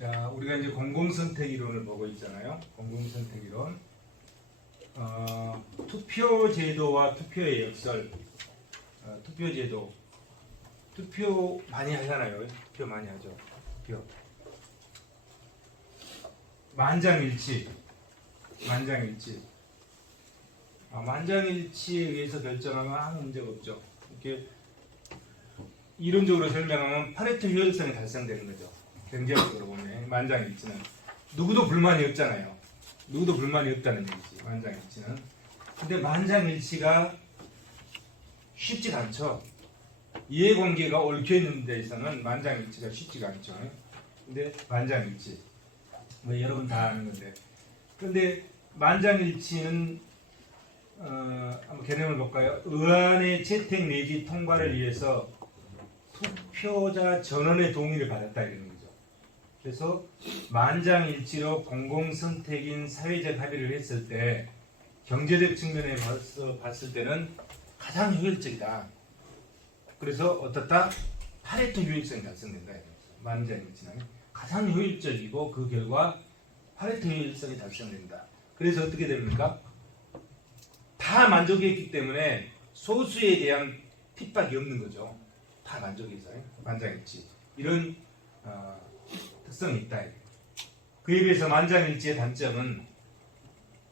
자, 우리가 이제 공공선택 이론을 보고 있잖아요. 공공선택 이론. 투표 제도와 투표의 역설. 투표 제도. 투표 많이 하잖아요. 투표 많이 하죠. 투표. 만장일치. 만장일치. 만장일치에 의해서 결정하면 아무 문제가 없죠. 이렇게 이론적으로 설명하면 파레토 효율성이 달성되는 거죠. 경제학적으로 보면 만장일치는 누구도 불만이 없잖아요. 누구도 불만이 없다는 얘기지. 만장일치는. 근데 만장일치가 쉽지가 않죠. 이해관계가 얽혀 있는 데에서는 만장일치가 쉽지가 않죠. 근데 만장일치 뭐 여러분 다 아는 건데. 근데 만장일치는 한번 개념을 볼까요? 의안의 채택 내지 통과를 위해서 투표자 전원의 동의를 받았다 이런 거죠. 그래서 만장일치로 공공선택인 사회적 합의를 했을 때 경제적 측면에서 봤을 때는 가장 효율적이다. 그래서 어떻다? 파레토 효율성이 달성된다. 만장일치는 가장 효율적이고 그 결과 파레토 효율성이 달성된다. 그래서 어떻게 됩니까? 다 만족했기 때문에 소수에 대한 핍박이 없는 거죠. 다 만족해서 만장일치 이런 특성이 있다. 그에 비해서 만장일치의 단점은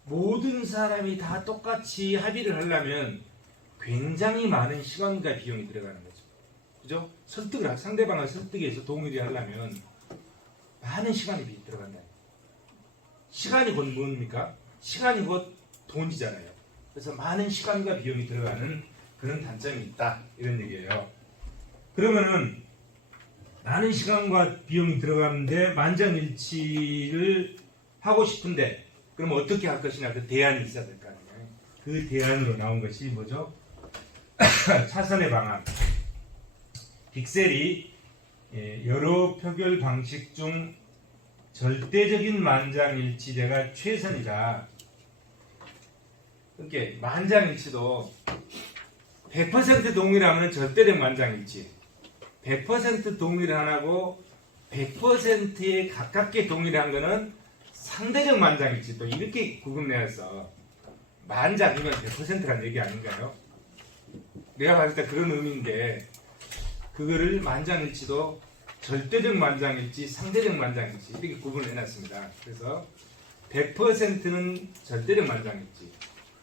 모든 사람이 다 똑같이 합의를 하려면 굉장히 많은 시간과 비용이 들어가는 거죠. 그죠? 상대방을 설득해서 동의를 하려면 많은 시간이 들어간다. 시간이 곧 뭡니까? 시간이 곧 돈이잖아요. 그래서 많은 시간과 비용이 들어가는 그런 단점이 있다. 이런 얘기예요. 그러면은 많은 시간과 비용이 들어가는데 만장일치를 하고 싶은데 그럼 어떻게 할 것이냐 그 대안이 있어야 될 거 아니에요. 그 대안으로 나온 것이 뭐죠? 차선의 방안. 빅셀이 여러 표결 방식 중 절대적인 만장일치제가 최선이다. 그렇게 만장일치도 100% 동의를 하면 절대적 만장일치. 100% 동의를 안 하고 100%에 가깝게 동의를 한 거는 상대적 만장일치. 또 이렇게 구분내어서 만장이면 100%란 얘기 아닌가요? 내가 봤을 때 그런 의미인데 그거를 만장일치도 절대적 만장일치, 상대적 만장일치 이렇게 구분을 해놨습니다. 그래서 100%는 절대적 만장일치,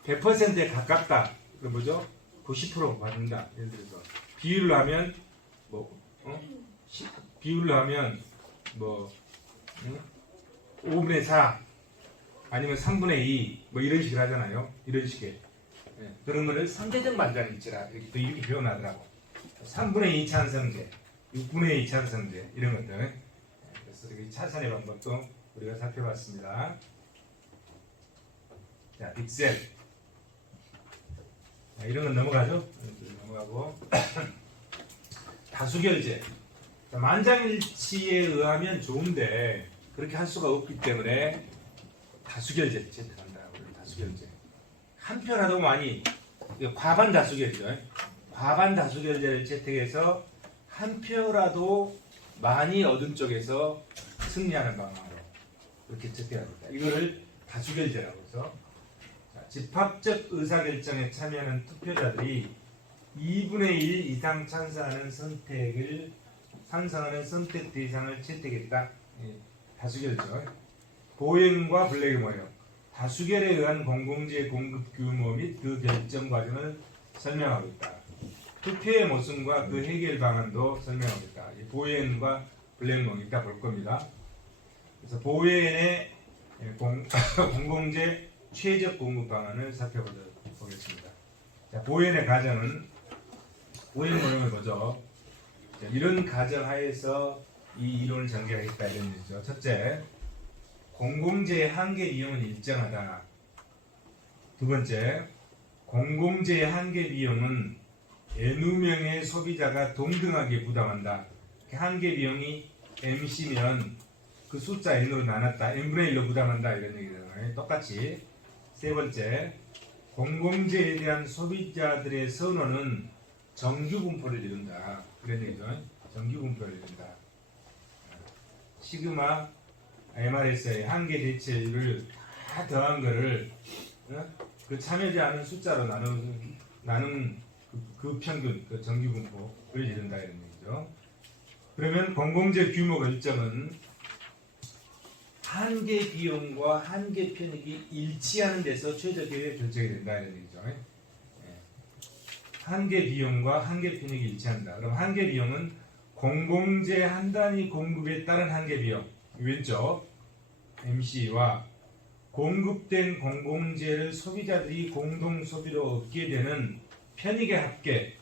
100%에 가깝다. 그 뭐죠? 90% 받는다. 예를 들어서 비율로 하면 비율로 하면 5분의 4 아니면 3분의 2 이런 식으로 하잖아요. 이런 식의 그런 거를 상대적 만장일치라 이렇게 표현하더라고. 3분의 2 찬성제, 6분의 2 찬성제 이런 것들. 그래서 여기 차선의 방법도 우리가 살펴봤습니다. 자, 빅셀. 이런 건 넘어가죠. 넘어가고 다수결제. 만장일치에 의하면 좋은데 그렇게 할 수가 없기 때문에 다수결제를 채택한다. 다수결제. 한 표라도 많이 과반 다수결이죠. 과반 다수결제를 채택해서 한 표라도 많이 얻은 쪽에서 승리하는 방향으로 그렇게 채택합니다. 이거를 다수결제라고 해서 집합적 의사결정에 참여하는 투표자들이 2분의 1 이상 찬성하는 선택 대상을 채택했다. 다수결죠. 보행과 블랙의 모형. 다수결에 의한 공공재 공급 규모 및 그 결정 과정을 설명하고 있다. 투표의 모순과 그 해결 방안도 설명하고 있다. 보행과 블랙 모형 이따 볼 겁니다. 그래서 보행의 공공재 최적 공급 방안을 살펴보겠습니다. 자, 보행의 가정은 보행 모형을 보죠. 자, 이런 가정 하에서 이 이론을 전개하겠다 이런 얘기죠. 첫째, 공공재의 한계 비용은 일정하다. 두 번째, 공공재의 한계 비용은 N명의 소비자가 동등하게 부담한다. 한계 비용이 MC면 그 숫자 N으로 나눴다. N분의 1로 부담한다. 이런 얘기잖아요. 똑같이. 세 번째, 공공재에 대한 소비자들의 선호는 정규분포를 이룬다. 그런 얘기죠. 정규분포를 이룬다. 시그마 MRS의 한계 대체율을 다 더한 거를 그 참여자하는 숫자로 나눈 그 평균, 그 정규 분포를 이룬다 이런 얘기죠. 그러면 공공재 규모 결정은 한계 비용과 한계 편익이 일치하는 데서 최적의 결정이 된다 이런 얘기죠. 한계 비용과 한계 편익이 일치한다. 그럼 한계 비용은 공공재 한 단위 공급에 따른 한계 비용 왼쪽 MC와 공급된 공공재를 소비자들이 공동 소비로 얻게 되는 편익의 합계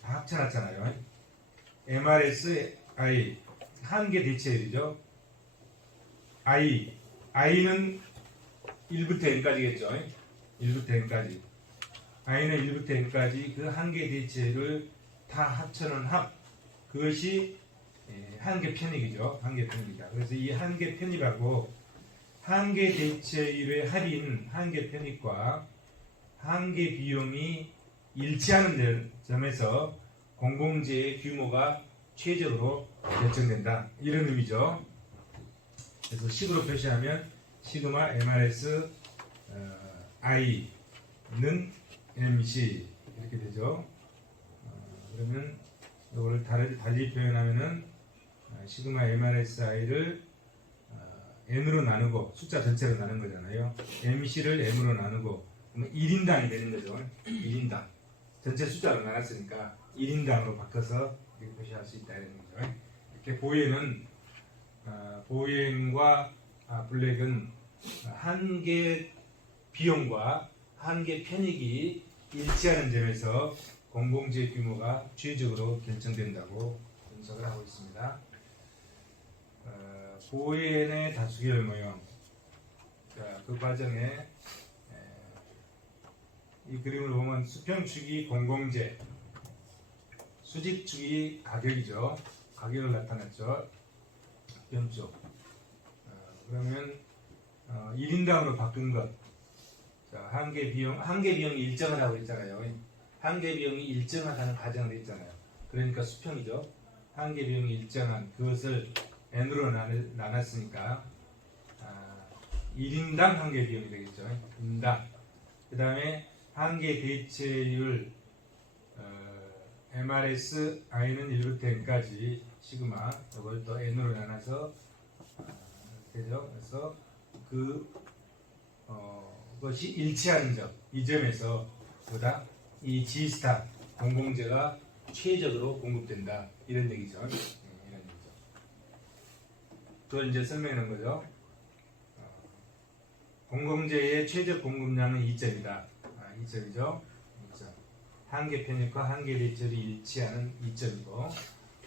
다 합쳐놨잖아요. MRSI 한계 대체율이죠. I는 1부터 n까지겠죠. 1부터 n까지. I는 1부터 n까지 그 한계 대체율을 다 합쳐놓은 그것이 한계 편익이죠. 한계 편익이다. 그래서 이 한계 편익하고 한계 대체율의 합인 한계 편익과 한계 비용이 일치하는 점에서 공공재의 규모가 최적으로 결정된다. 이런 의미죠. 그래서 식으로 표시하면 시그마 MRS I는 MC 이렇게 되죠. 그러면 이거를 달리 표현하면은 시그마 MRSI를 N으로 나누고 숫자 전체로 나눈 거잖아요. MC를 M으로 나누고 그러면 1인당이 되는 거죠. 1인당 전체 숫자로 나눴으니까 1인당으로 바꿔서 이렇게 표시할 수 있다 이런 거죠. 이렇게 보행과 블랙은 한계 비용과 한계 편익이 일치하는 점에서 공공재 규모가 최적으로 결정된다고 분석을 하고 있습니다. 보행의 다수결 모형 그 과정에 이 그림을 보면 수평축이 공공재 수직축이 가격이죠. 가격을 나타냈죠. 수평축 그러면 1인당으로 바꾼 것 한계 비용이 일정하다고 했잖아요. 한계 비용이 일정하다는 가정을 했잖아요. 그러니까 수평이죠. 한계 비용이 일정한 그것을 n으로 나눴으니까 1인당 한계 비용이 되겠죠. 인당. 그 다음에 한계 대체율 MRS I는 1부터 n까지 시그마 이걸 또 n으로 나눠서 되죠. 그래서 그것이 일치하는 점, 이 점에서 보다 이 G스타 공공재가 최적으로 공급된다 이런 얘기죠. 이런 얘기죠. 그걸 이제 설명하는 거죠. 공공재의 최적 공급량은 2점이다. 2점이죠. 2점. 한계 편익과 한계 대체율이 일치하는 2점이고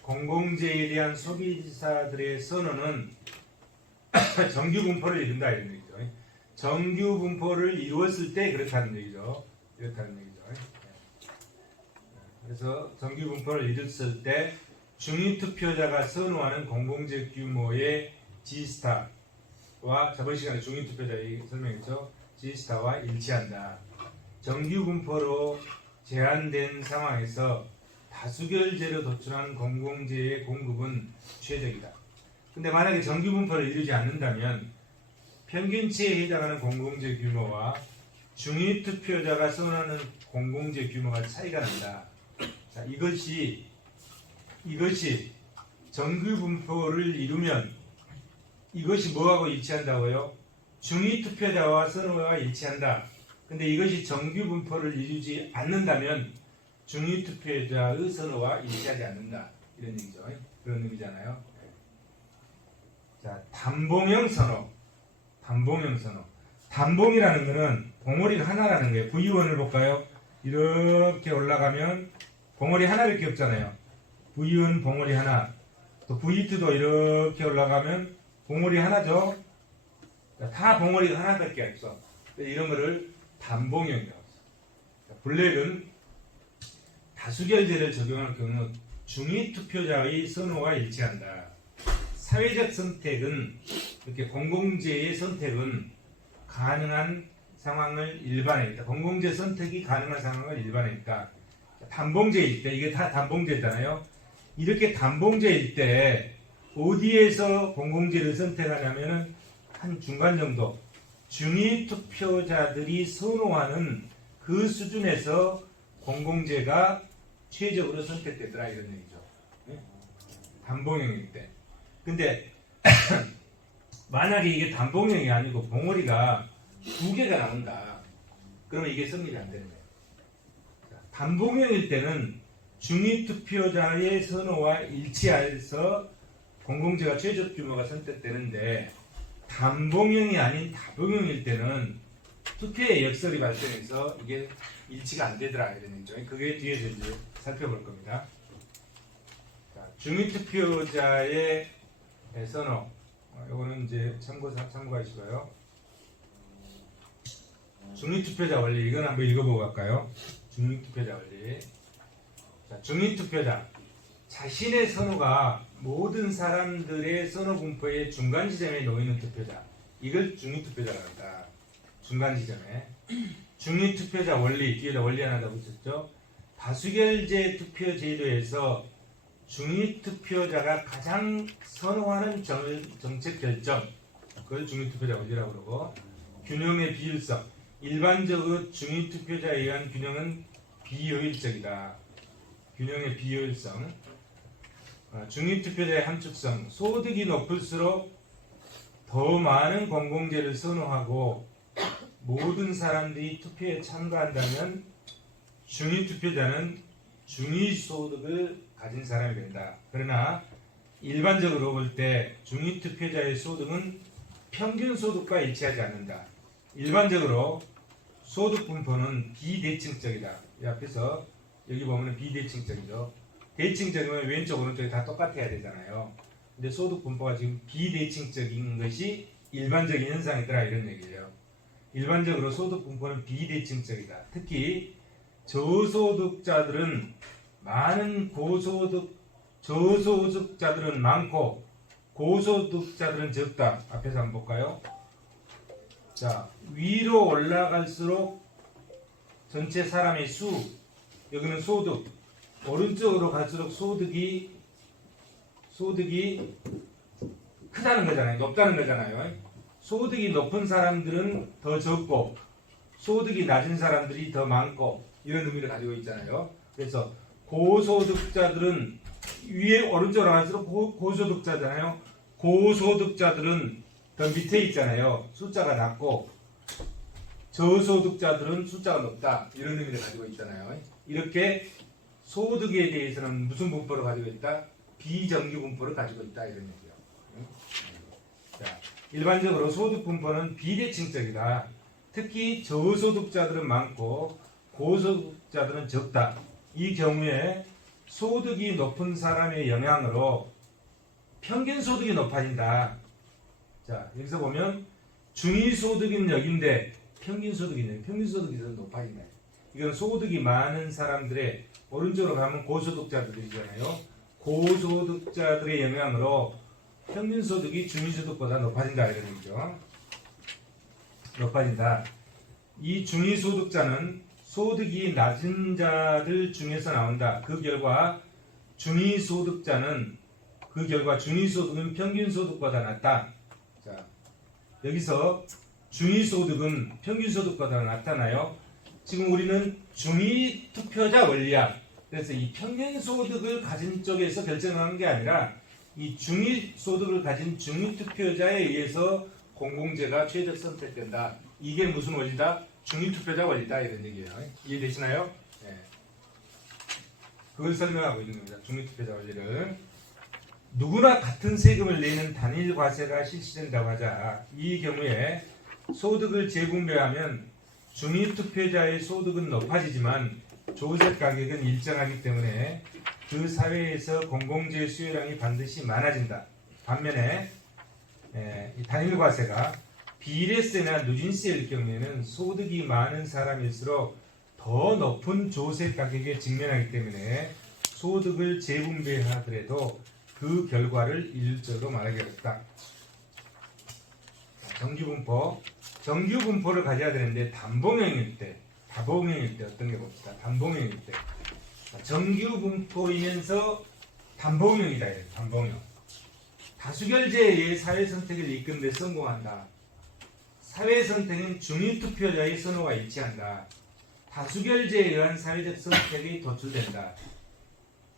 공공재에 대한 소비자들의 선호는 정규 분포를 이룬다 이런 얘기죠. 정규 분포를 이루었을 때 그렇다는 얘기죠. 이렇다는 얘기죠. 그래서 정규 분포를 이뤘을 때 중위 투표자가 선호하는 공공재 규모의 G스타와 저번 시간에 중위 투표자 설명했죠. G스타와 일치한다. 정규 분포로 제한된 상황에서 다수결제로 도출한 공공재의 공급은 최적이다. 근데 만약에 정규 분포를 이루지 않는다면 평균치에 해당하는 공공재 규모와 중위 투표자가 선호하는 공공재 규모가 차이가 난다. 자, 이것이 정규 분포를 이루면 이것이 뭐하고 일치한다고요? 중위 투표자와 선호가 일치한다. 근데 이것이 정규 분포를 이루지 않는다면 중위 투표자의 선호와 일치하지 않는다. 이런 얘기죠. 그런 의미잖아요. 자, 단봉형 선호. 단봉이라는 것은 봉오리가 하나라는 거예요. V1을 볼까요? 이렇게 올라가면 봉오리 하나밖에 없잖아요. V1 봉오리 하나. 또 V2도 이렇게 올라가면 봉오리 하나죠. 다 봉오리가 하나밖에 없어. 이런 거를 단봉형이라고 해요. 블랙은 다수결제를 적용할 경우 중위 투표자의 선호가 일치한다. 사회적 선택은 이렇게 공공재의 선택은 가능한 상황을 일반화했다. 공공재 선택이 가능한 상황을 일반화했다. 단봉재일 때 이게 다 단봉재잖아요. 이렇게 단봉재일 때 어디에서 공공재를 선택하냐면은 한 중간 정도 중위 투표자들이 선호하는 그 수준에서 공공재가 최적으로 선택되더라 이런 얘기죠. 네? 단봉형일 때. 근데 만약에 이게 단봉형이 아니고 봉오리가 두 개가 나온다. 그러면 이게 성립이 안 되는 거예요. 단봉형일 때는 중위 투표자의 선호와 일치하여서 공공재가 최적 규모가 선택되는데 단봉형이 아닌 다봉형일 때는 투표의 역설이 발생해서 이게 일치가 안 되더라 이런 얘기죠. 그게 뒤에서 이제 살펴볼 겁니다. 자, 중위 투표자의 선호. 이거는 이제 참고하시고요. 중위 투표자 원리 이건 한번 읽어보고 갈까요? 중위 투표자 원리. 자, 중위 투표자 자신의 선호가 모든 사람들의 선호 분포의 중간 지점에 놓이는 투표자. 이걸 중위 투표자라고 한다. 중간 지점에. 중위 투표자 원리 뒤에다 원리 하나 더 붙였죠. 다수결제 투표 제도에서 중위 투표자가 가장 선호하는 정책 결정. 그걸 중위 투표자 원리라고 그러고 균형의 비율성. 일반적으로 중위 투표자에 의한 균형은 비효율적이다. 균형의 비효율성. 중위 투표자의 함축성. 소득이 높을수록 더 많은 공공재를 선호하고 모든 사람들이 투표에 참가한다면 중위 투표자는 중위 소득을 가진 사람이 된다. 그러나 일반적으로 볼 때 중위 투표자의 소득은 평균 소득과 일치하지 않는다. 일반적으로 소득 분포는 비대칭적이다. 이 앞에서 여기 보면 비대칭적이죠. 대칭적이면 왼쪽 오른쪽이 다 똑같아야 되잖아요. 근데 소득 분포가 지금 비대칭적인 것이 일반적인 현상이더라 이런 얘기예요. 일반적으로 소득 분포는 비대칭적이다. 특히 저소득자들은 많은 저소득자들은 많고 고소득자들은 적다. 앞에서 한번 볼까요? 자, 위로 올라갈수록 전체 사람의 수, 여기는 소득, 오른쪽으로 갈수록 소득이 크다는 거잖아요. 높다는 거잖아요. 소득이 높은 사람들은 더 적고 소득이 낮은 사람들이 더 많고 이런 의미를 가지고 있잖아요. 그래서 고소득자들은 위에 오른쪽으로 갈수록 고소득자잖아요. 고소득자들은 더 밑에 있잖아요. 숫자가 낮고 저소득자들은 숫자가 높다. 이런 의미를 가지고 있잖아요. 이렇게 소득에 대해서는 무슨 분포를 가지고 있다? 비정규 분포를 가지고 있다. 이런 얘기예요. 자, 일반적으로 소득 분포는 비대칭적이다. 특히 저소득자들은 많고 고소득자들은 적다. 이 경우에 소득이 높은 사람의 영향으로 평균 소득이 높아진다. 자, 여기서 보면 중위소득은 여기인데 평균 소득이 더 높아지네. 이건 소득이 많은 사람들의 오른쪽으로 가면 고소득자들이잖아요. 고소득자들의 영향으로 평균 소득이 중위소득보다 높아진다 이런 얘기죠. 높아진다. 이 중위소득자는 소득이 낮은 자들 중에서 나온다. 그 결과 중위소득은 평균 소득보다 낮다. 자, 여기서 중위소득은 평균 소득보다 낮잖아요. 지금 우리는 중위 투표자 원리야. 그래서 이 평균 소득을 가진 쪽에서 결정하는 게 아니라 이 중위 소득을 가진 중위 투표자에 의해서 공공재가 최적 선택된다. 이게 무슨 원리다? 중위 투표자 원리다 이런 얘기예요. 이해되시나요? 네. 그걸 설명하고 있는 겁니다. 중위 투표자 원리를. 누구나 같은 세금을 내는 단일 과세가 실시된다고 하자. 이 경우에 소득을 재분배하면 중위 투표자의 소득은 높아지지만 조세 가격은 일정하기 때문에 그 사회에서 공공재 수요량이 반드시 많아진다. 반면에 이 단일 과세가 비례세나 누진세일 경우에는 소득이 많은 사람일수록 더 높은 조세 가격에 직면하기 때문에 소득을 재분배하더라도 그 결과를 일률적으로 말하기 어렵다. 정규분포. 정규분포를 가져야 되는데 단봉형일 때, 다봉형일 때 어떤 게 봅시다. 단봉형일 때. 정규분포이면서 단봉형이다. 단봉형. 다수결제에 의해 사회선택을 이끄는 데 성공한다. 사회선택은 중립투표자의 선호가 일치한다. 다수결제에 의한 사회적 선택이 도출된다.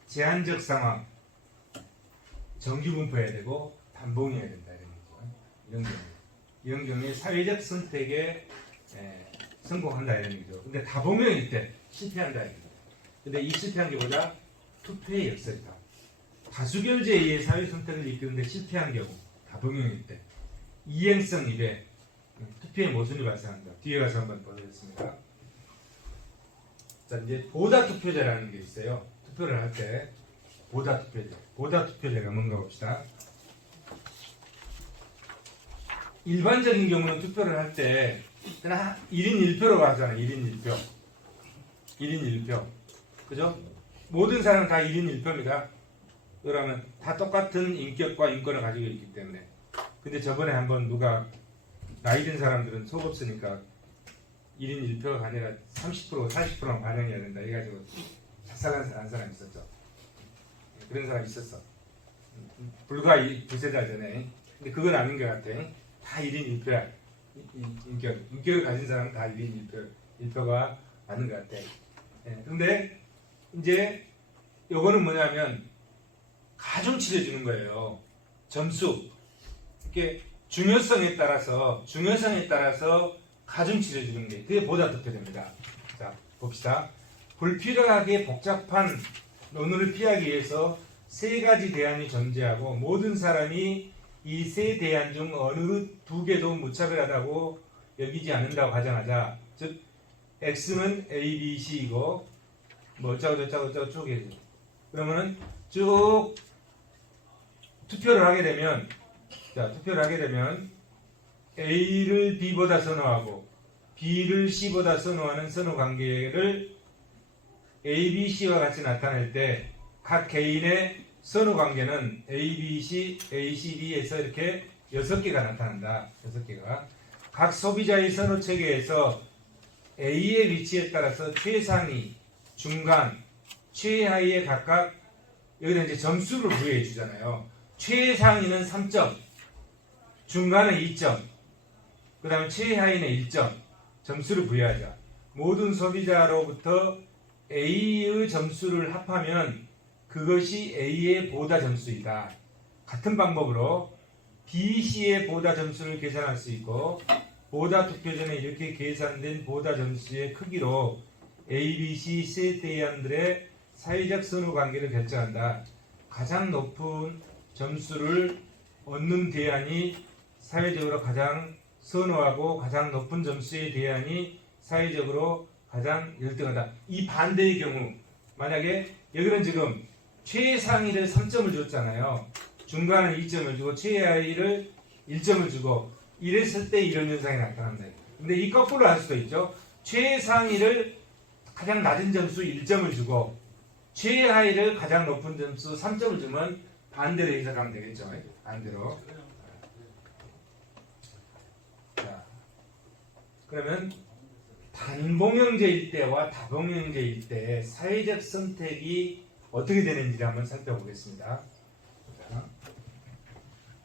제한적 상황, 정규분포해야 되고 반봉해야 된다. 이런 경우. 이런 경우에 사회적 선택에 성공한다 이런 얘기죠. 근데 다봉형일 때 실패한다 이런 얘기죠. 근데 이 실패한 게 뭐냐? 투표의 역설이다. 다수결제에 의해 사회선택을 이끄는데 실패한 경우 다봉형일 때 이행성 입에 투표의 모순이 발생합니다. 뒤에 가서 한번 보겠습니다. 자, 이제 보다 투표제라는 게 있어요. 투표를 할 때 보다 투표제. 보다 투표제가 뭔가 봅시다. 일반적인 경우는 투표를 할 때 그냥 1인 1표로 하잖아요. 1인 1표. 1인 1표. 그죠? 모든 사람은 다 1인 1표입니다. 그러면 다 똑같은 인격과 인권을 가지고 있기 때문에. 근데 저번에 한번 누가 나이 든 사람들은 속 없으니까 1인 1표가 아니라 30% 40%만 반영해야 된다 해가지고 작살난 사람 있었죠. 그런 사람 있었어. 불과 두세 달 전에. 근데 그건 아닌 것 같아. 다 1인 1표야. 인격을 가진 사람은 다 1인 1표가 맞는 것 같아. 근데 이제 요거는 뭐냐면 가중치를 주는 거예요. 점수. 이렇게 중요성에 따라서 가중치를 주는 게 그게 보다 투표됩니다. 자, 봅시다. 불필요하게 복잡한 논의를 피하기 위해서 세 가지 대안이 존재하고 모든 사람이 이 세 대안 중 어느 두 개도 무차별하다고 여기지 않는다고 가정하자. 즉 X는 A, B, C이고 뭐 어쩌고 쭉 해야죠. 그러면은 쭉 투표를 하게 되면 A를 B보다 선호하고 B를 C보다 선호하는 선호 관계를 A, B, C와 같이 나타낼 때 각 개인의 선호 관계는 A, B, C, A, C, D에서 이렇게 6개가 나타난다. 6개가. 각 소비자의 선호 체계에서 A의 위치에 따라서 최상위, 중간, 최하위에 각각 여기는 이제 점수를 부여해 주잖아요. 최상위는 3점, 중간은 2점, 그 다음에 최하위는 1점 점수를 부여하자. 모든 소비자로부터 A의 점수를 합하면 그것이 A의 보다 점수이다. 같은 방법으로 B, C의 보다 점수를 계산할 수 있고 보다 투표 전에 이렇게 계산된 보다 점수의 크기로 A, B, C 세 대안들의 사회적 선호 관계를 결정한다. 가장 높은 점수를 얻는 대안이 사회적으로 가장 선호하고 가장 높은 점수의 대안이 사회적으로 가장 열등하다. 이 반대의 경우 만약에 여기는 지금 최상위를 3점을 줬잖아요. 중간은 2점을 주고 최하위를 1점을 주고 이랬을 때 이런 현상이 나타난다. 근데 이 거꾸로 할 수도 있죠. 최상위를 가장 낮은 점수 1점을 주고 최하위를 가장 높은 점수 3점을 주면 반대로 해석하면 되겠죠. 반대로. 자, 그러면 단봉형제일 때와 다봉형제일 때 사회적 선택이 어떻게 되는지를 한번 살펴보겠습니다.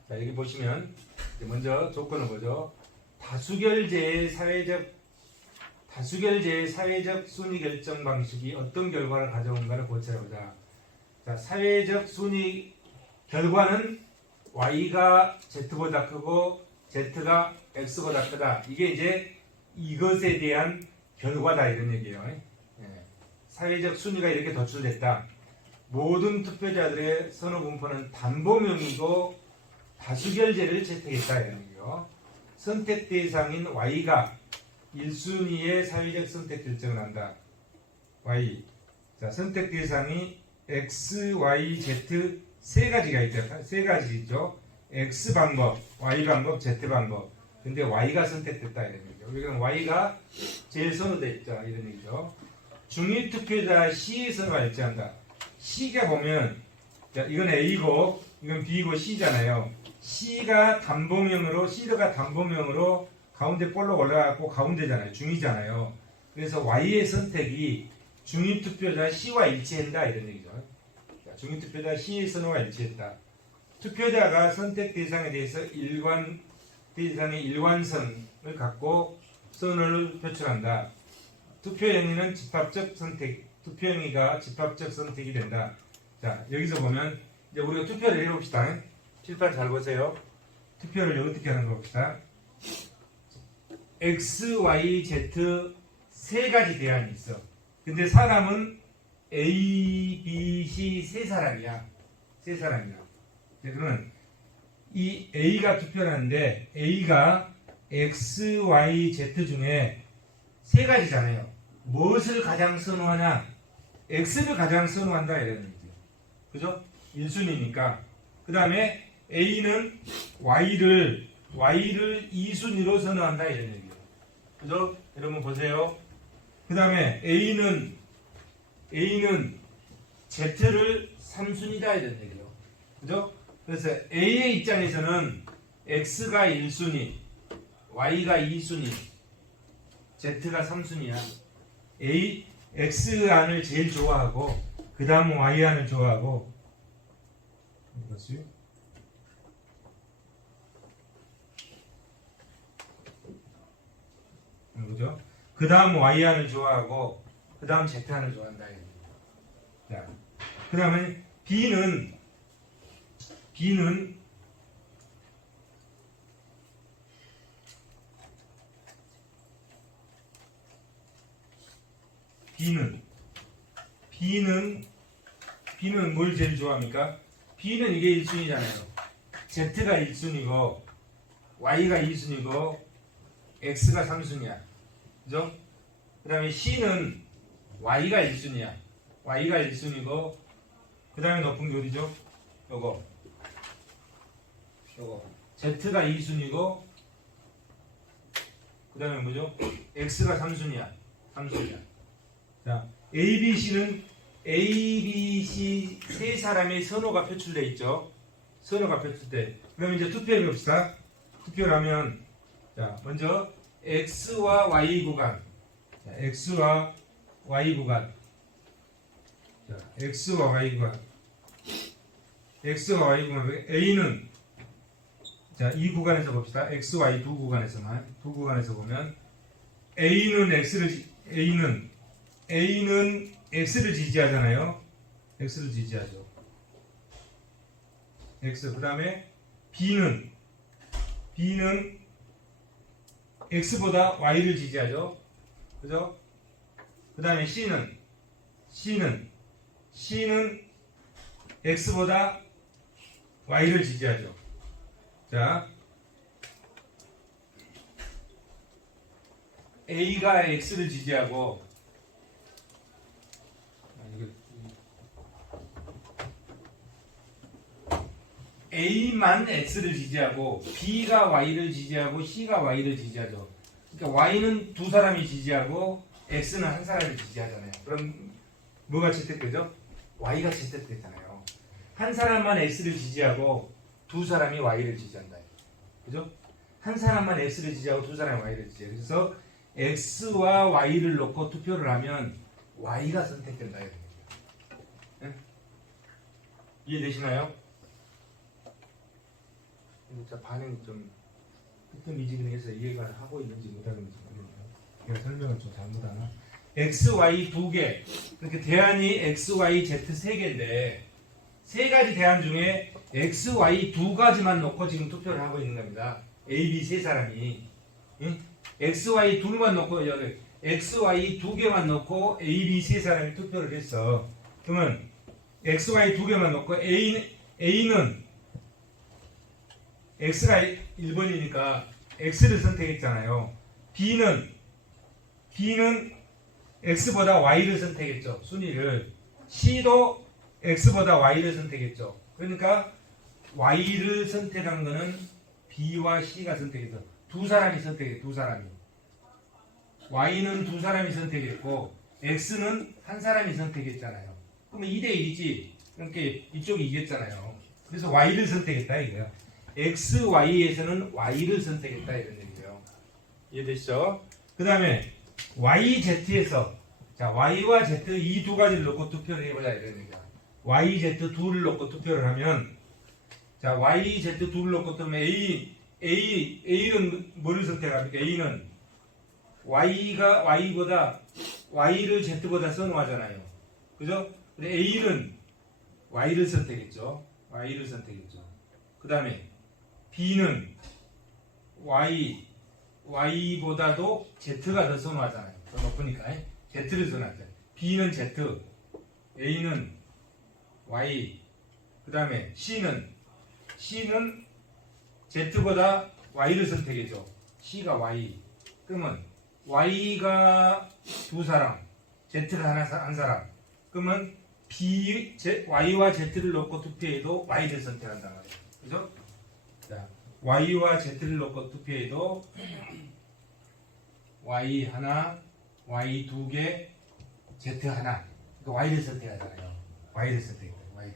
자, 여기 보시면 먼저 조건을 보죠. 다수결제의 사회적 순위 결정 방식이 어떤 결과를 가져온가를 고찰해보자. 자, 사회적 순위 결과는 Y가 Z보다 크고 Z가 X보다 크다. 이게 이제 이것에 대한 결과다 이런 얘기예요. 사회적 순위가 이렇게 도출됐다. 모든 투표자들의 선호 분포는 단봉형이고 다수결제를 채택했다 이런 얘기요. 선택 대상인 Y가 1순위의 사회적 선택 결정을 한다. Y. 자, 선택 대상이 X, Y, Z 세 가지가 있죠. 세 가지 있죠. X 방법, Y 방법, Z 방법. 근데 Y가 선택됐다 이런 얘기죠. 여기는 Y가 제일 선호됐다 이런 얘기죠. 중립 투표자 C의 선호가 일치한다. C가 보면 자, 이건 A고 이건 B고 C잖아요. C가 단봉형으로 가운데 볼록 올라가고 가운데잖아요. 중이잖아요. 그래서 Y의 선택이 중립투표자 C와 일치한다 이런 얘기죠. 자, 중립투표자 C의 선호가 일치했다. 투표자가 선택 대상에 대해서 대상의 일관성을 갖고 선을 표출한다. 투표 행위는 집합적 선택, 투표 행위가 집합적 선택이 된다. 자, 여기서 보면 이제 우리가 투표를 해봅시다. 칠판 잘 보세요. 투표를 어떻게 하는 거 봅시다. X, Y, Z 세 가지 대안이 있어. 근데 사람은 A, B, C 세 사람이야. 세 사람이야. 그러면 이 A가 투표를 하는데 A가 X, Y, Z 중에 세 가지잖아요. 무엇을 가장 선호하냐? X를 가장 선호한다 이런 얘기죠. 그죠? 1순위니까. 그 다음에 A는 Y를 2순위로 선호한다 이런 얘기예요. 그죠? 여러분 보세요. 그 다음에 A는 Z를 3순위다 이런 얘기예요. 그죠? 그래서 A의 입장에서는 X가 1순위, Y가 2순위, Z가 3순위야. X안을 제일 좋아하고 그 다음 Y안을 좋아하고 이것이 그죠? 그 다음 Y안을 좋아하고 그 다음 Z안을 좋아한다. 자, 그 다음에 B는 뭘 제일 좋아합니까? B는 이게 1순위잖아요. Z가 1순위고 Y가 2순위고 X가 3순위야. 그죠? 그 다음에 C는 Y가 1순위야. Y가 1순위고 그 다음에 높은 게 어디죠? 요거 Z가 2순위고 그 다음에 뭐죠? X가 3순위야. 자, A, B, C는 A, B, C 세 사람의 선호가 표출되어 있죠. 선호가 표출돼. 그럼 이제 투표해 봅시다. 투표를 하면 자, 먼저 X와 Y 구간. 자, X와 Y 구간. 자, X와 Y 구간. A는 자, 이 구간에서 봅시다. X, Y 두 구간에서만. 두 구간에서 보면 A는 X를 지지하잖아요. X를 지지하죠. X. 그 다음에 B는 X보다 Y를 지지하죠. 그죠? 그 다음에 C는 X보다 Y를 지지하죠. 자, A가 X를 지지하고 A만 X를 지지하고 B가 Y를 지지하고 C가 Y를 지지하죠. 그러니까 Y는 두 사람이 지지하고 X는 한 사람이 지지하잖아요. 그럼 뭐가 채택되죠? Y가 채택되잖아요. 한 사람만 X를 지지하고 두 사람이 Y를 지지한다. 그죠? 한 사람만 X를 지지하고 두 사람이 Y를 지지해요. 그래서 X와 Y를 놓고 투표를 하면 Y가 선택된다. 네? 이해되시나요? 진짜 반응이 좀 미지근해서 이해가 하고 있는지 못하는지 모르겠네요. 제가 설명을 좀 잘못하나? X, Y 두 개. 그러니까 대안이 X, Y, Z 세 개인데 세 가지 대안 중에 X, Y 두 가지만 놓고 지금 투표를 하고 있는 겁니다. A, B 세 사람이. 응? X, Y 둘만 놓고 X, Y 두 개만 놓고 A, B 세 사람이 투표를 했어. 그러면 X, Y 두 개만 놓고 A는 X가 1번이니까 X를 선택했잖아요. B는 X보다 Y를 선택했죠. 순위를. C도 X보다 Y를 선택했죠. 그러니까 Y를 선택한 거는 B와 C가 선택했어. 두 사람이 선택해. 두 사람이. Y는 두 사람이 선택했고 X는 한 사람이 선택했잖아요. 그러면 2대1이지. 그러니까 이쪽이 이겼잖아요. 그래서 Y를 선택했다 이거야. X, Y에서는 Y를 선택했다 이런 얘기예요. 이해되시죠? 그 다음에 Y, Z에서 자 Y와 Z 이 두 가지를 놓고 투표를 해보자 이런 얘기야. Y, Z 둘을 놓고 투표를 하면 자, Y, Z 둘을 놓고 뜨면 A는 뭐를 선택합니까? A는 Y보다 Y를 Z보다 선호하잖아요. 그죠? 근데 A는 Y를 선택했죠. Y를 선택했죠. 그 다음에 B는 Y보다도 Z가 더 선호하잖아요. 더 높으니까 Z를 선호하죠. B는 Z, A는 Y, 그 다음에 C는 Z보다 Y를 선택해줘. C가 Y. 그러면 Y가 두 사람, Z가 한 사람. 그러면 Y와 Z를 놓고 투표해도 Y를 선택한단 말이에요. 그죠? 자, Y와 Z를 놓고 투표해도 Y 하나, Y 두 개, Z 하나. 그러니까 Y를 선택하잖아요. Y를 선택해요. Y를.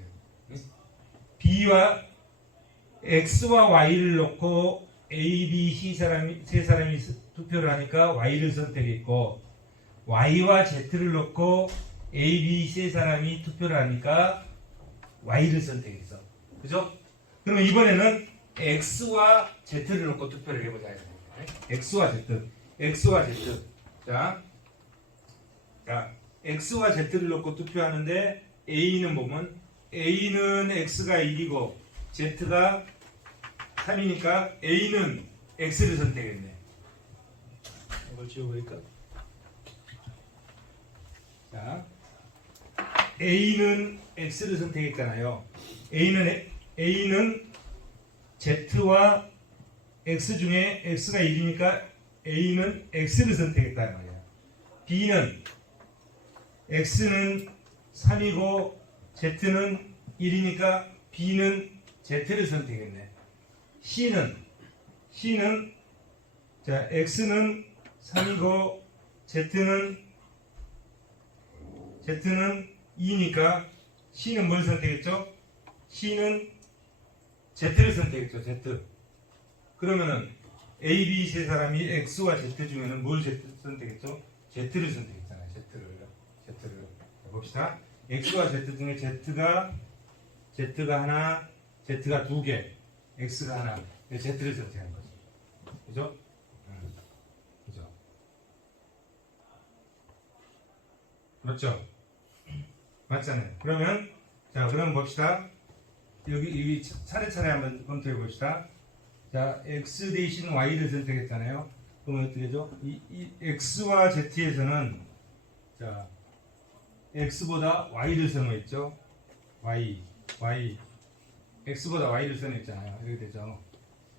B와 X와 Y를 놓고 A, B, C 세 사람이 투표를 하니까 Y를 선택했고, Y와 Z를 놓고 A, B 세 사람이 투표를 하니까 Y를 선택했어. 그죠? 그럼 이번에는 X와 Z를 놓고 투표를 해보자. X와 Z. 자, X와 Z를 놓고 투표하는데 A는 보면 A는 X가 1이고 Z가 3이니까 A는 X를 선택했네. 이걸 지워버릴까? 자, A는 X를 선택했잖아요. A는 Z와 X 중에 X가 1이니까 A는 X를 선택했단 말이야. B는 X는 3이고 Z는 1이니까 B는 Z를 선택했네. C는 자, X는 3이고 Z는 2니까 C는 뭘 선택했죠? C는 Z를 선택했죠. Z. 그러면은 A, B 세 사람이 X와 Z 중에는 뭘 선택했죠? Z를 선택했잖아요. Z를 봅시다. X와 Z 중에 Z가 하나, Z가 두 개, X가 하나, Z를 선택한 거죠. 그죠? 그죠? 맞죠? 맞잖아요. 그러면 그럼 봅시다. 여기 차례차례 한번 검토해 봅시다. 자, X 대신 Y를 선택했잖아요. 그러면 어떻게 되죠? 이 X와 Z에서는 자, X보다 Y를 선호했죠. Y. X보다 Y를 선호했잖아요. 이렇게 되죠.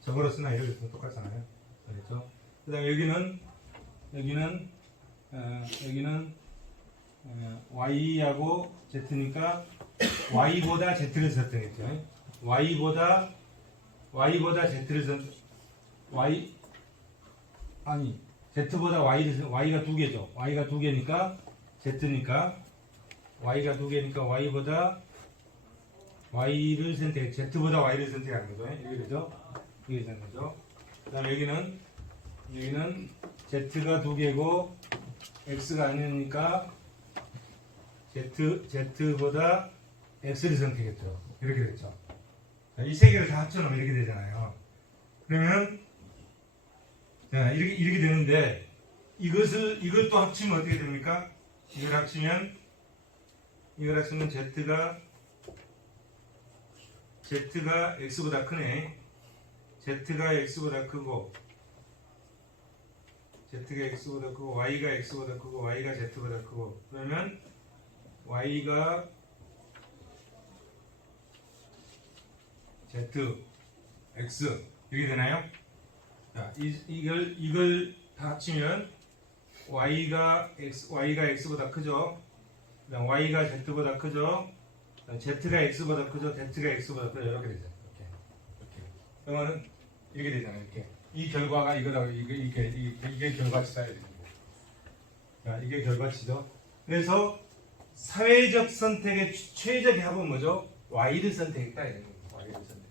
저거로 쓰나 이렇게 똑같잖아요. 그렇죠? 그 다음에 여기는 Y하고 Z니까 Y보다 Z를 선택했죠. Y보다 Z를 Z보다 Y가 두 개죠. Y가 두 개니까 Z니까 Y가 두 개니까 Y보다 Y를 Z보다 Y를 선택한 거죠. 이게 되죠. 이게 되는 거죠. 그다음에 여기는 Z가 두 개고 X가 아니니까 Z보다 X를 선택했죠. 이렇게 됐죠. 이 세 개를 다 합쳐놓으면 이렇게 되잖아요. 그러면 이렇게 되는데 이걸 또 합치면 어떻게 됩니까? 이걸 합치면 Z가 X보다 크네. Z가 X보다 크고 Y가 X보다 크고 Y가 Z보다 크고 그러면 Y가 Z, X 이렇게 되나요? 자, 이걸 다 합치면 Y가 X보다 크죠. 그다음 Y가 Z보다 크죠. Z가 X보다 크죠. Z가 X보다 크죠. 이렇게 되죠. 이렇게. 그러면은 이렇게 되잖아요. 이렇게. 이 결과가 이거라고 이게 결과치다 이렇게. 자, 이게 결과치죠. 그래서 사회적 선택의 최적의 합은 뭐죠? Y를 선택했다 이런 거예요. Y를 선택.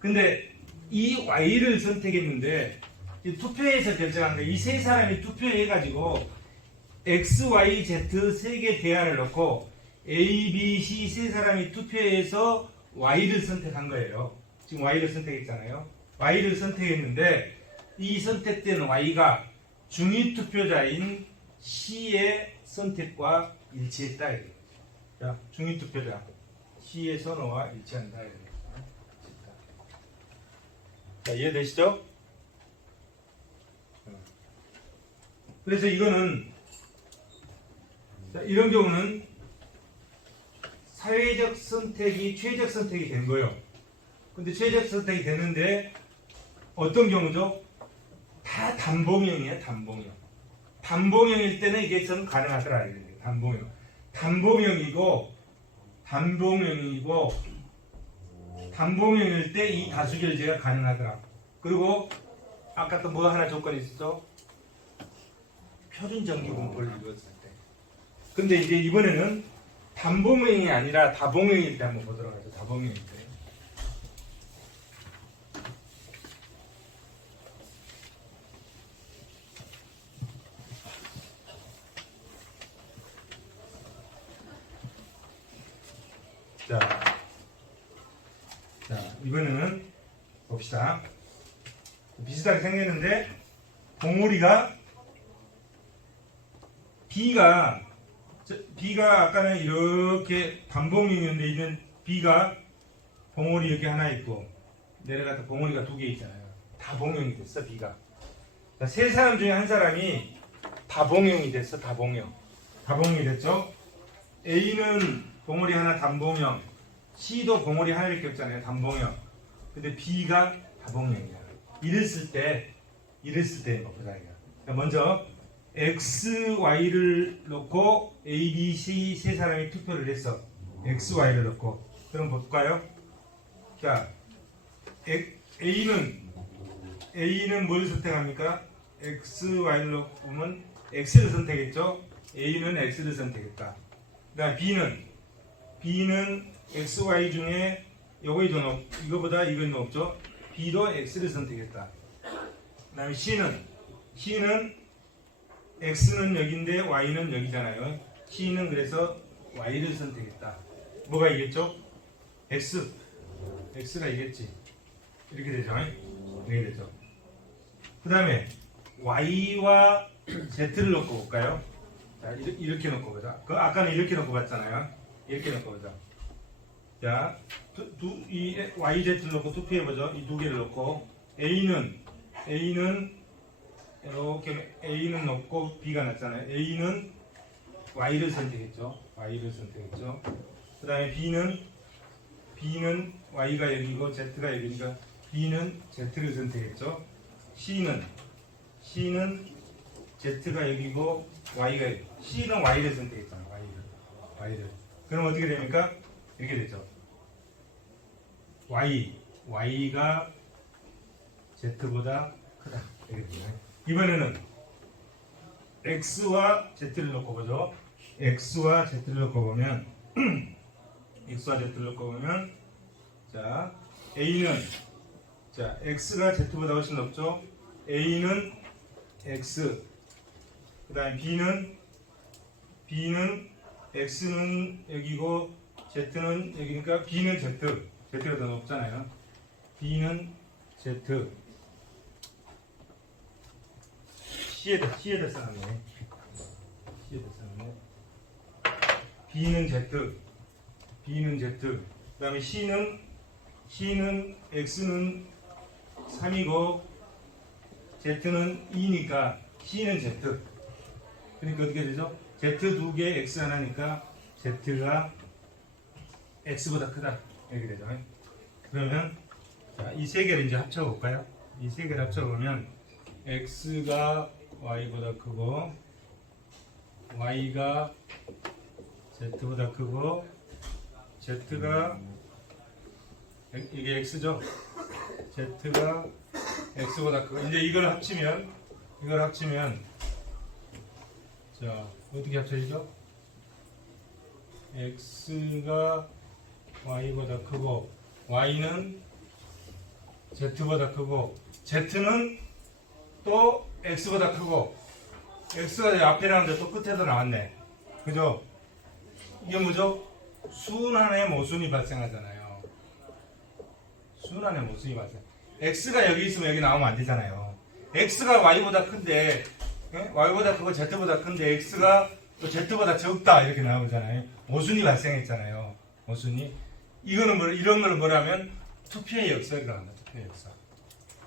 근데 이 Y를 선택했는데 투표에서 결정한 거 이 세 사람이 투표해가지고 X, Y, Z 세 개 대안을 넣고 A, B, C 세 사람이 투표해서 Y를 선택한 거예요. 지금 y를 선택했잖아요. y를 선택했는데 이 선택된 y가 중위투표자인 C의 선택과 일치했다. 자, 중위투표자 C의 선호와 일치한다. 자, 이해되시죠? 그래서 이거는 자, 이런 경우는 사회적 선택이 최적 선택이 된 거예요. 근데 최적 선택이 됐는데 어떤 경우죠? 다 단봉형이에요. 단봉형. 단봉형일 때는 이게 좀 가능하더라. 단봉형. 단봉형일 때 이 다수결제가 가능하더라. 그리고 아까 또 뭐 하나 조건이 있었죠? 표준정기분포를 이루었을 때. 근데 이제 이번에는 단봉형이 아니라 다봉형일 때 한번 보도록 하죠. 다봉형일 때. 자, 이번에는 봅시다. 비슷하게 생겼는데 봉우리가 B가 아까는 이렇게 단봉형이었는데 이는 B가 봉우리 이렇게 하나 있고 내려갔다 봉우리가 두 개 있잖아요. 다봉형이 됐어. B가. 자, 세 사람 중에 한 사람이 다봉형이 됐어. 다봉형이 됐죠. A는 봉우리 하나 단봉형, C도 봉우리 하나밖에 없잖아요. 단봉형. 근데 B가 다봉형이야. 이랬을 때 보자. 먼저 X, Y를 놓고 A, B, C 세 사람이 투표를 했어. X, Y를 놓고. 그럼 볼까요? 자, A는 뭘 선택합니까? X, Y를 놓고 보면 X를 선택했죠. A는 X를 선택했다. 그다음 B는 X, Y 중에 이거보다 이건 높죠. B도 X를 선택했다. 그다음에 C는 X는 여기인데 Y는 여기잖아요. C는 그래서 Y를 선택했다. 뭐가 이겠죠? X가 이겠지. 이렇게 되죠. 이렇게 되죠. 그 다음에 Y와 Z를 놓고 볼까요? 자, 이렇게 놓고 보자. 아까는 이렇게 놓고 봤잖아요. 이렇게 놓고 보자. 자, 이 Y, Z를 놓고 투표해보죠. 이 두 개를 놓고 A는 이렇게 A는 놓고 B가 났잖아요. A는 Y를 선택했죠. 그 다음에 B는 Y가 여기고 Z가 여기니까 B는 Z를 선택했죠. C는 Z가 여기고 Y가 여기. C는 Y를 선택했잖아요. Y를. 그럼 어떻게 됩니까? 이렇게 되죠. Y가 Z보다 크다. 이렇게 되죠. 이번에는 X와 Z를 놓고 보죠. X와 Z를 놓고 보면 자, A는 X가 Z보다 훨씬 높죠. A는 X. 그 다음에 B는 X는 여기고 Z는 여기니까 B는 Z가 더 높잖아요. B는 Z. C에다 써놨네. B는 Z. 그 다음에 C는 X는 3이고 Z는 2니까 C는 Z. 그러니까 어떻게 되죠? Z 두 개, X 하나니까 Z가 X보다 크다. 이렇게 되죠. 그러면 이 세 개를 이제 합쳐볼까요? 이 세 개를 합쳐보면 X가 Y보다 크고 Y가 Z보다 크고 Z가 이게 X죠? Z가 X보다 크고 이제 이걸 합치면 자 어떻게 합쳐지죠? X가 Y보다 크고 Y는 Z보다 크고 Z는 또 X보다 크고 X가 앞에 나왔는데 또 끝에도 나왔네. 그죠? 이게 뭐죠? 순환의 모순이 발생하잖아요. 순환의 모순이 발생. x가 여기 있으면 여기 나오면 안 되잖아요. x가 y보다 큰데 y보다 크고 z보다 큰데 x가 또 z보다 적다 이렇게 나오잖아요. 모순이 발생했잖아요. 모순이. 이거는 이런 걸 뭐라면 투표의 역설이라고 합니다. 투표의 역설.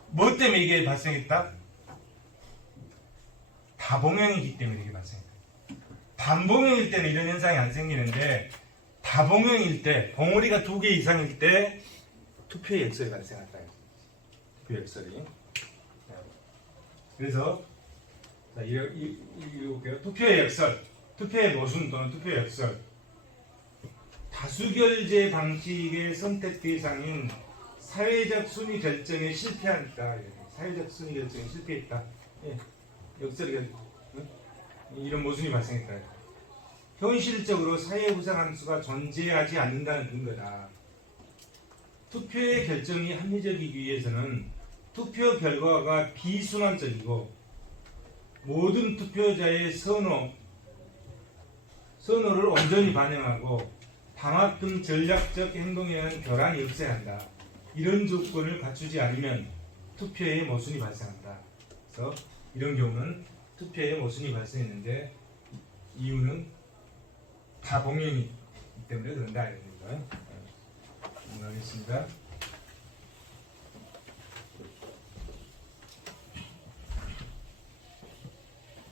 뭐 때문에 이게 발생했다? 다봉형이기 때문에 이게 발생했다. 단봉형일 때는 이런 현상이 안 생기는데 다봉형일 때, 봉우리가 2개 이상일 때 투표의 역설이 발생한다. 투표의 역설이. 그래서 자, 이렇게요. 투표의 역설, 투표의 모순 또는 투표의 역설. 다수결제 방식의 선택 대상인 사회적 순위 결정에 실패한다. 사회적 순위 결정에 실패했다. 예. 역설이 이런 모순이 발생했다. 현실적으로 사회 구성 함수가 존재하지 않는다는 근거다. 투표의 결정이 합리적이기 위해서는 투표 결과가 비순환적이고 모든 투표자의 선호를 온전히 반영하고 당합 등 전략적 행동에 의한 결함이 없어야 한다. 이런 조건을 갖추지 않으면 투표에 모순이 발생한다. 그래서 이런 경우는 투표에 모순이 발생했는데 이유는 다봉형이기 때문에 그런다. 이런 겁니다. 넘어가겠습니다.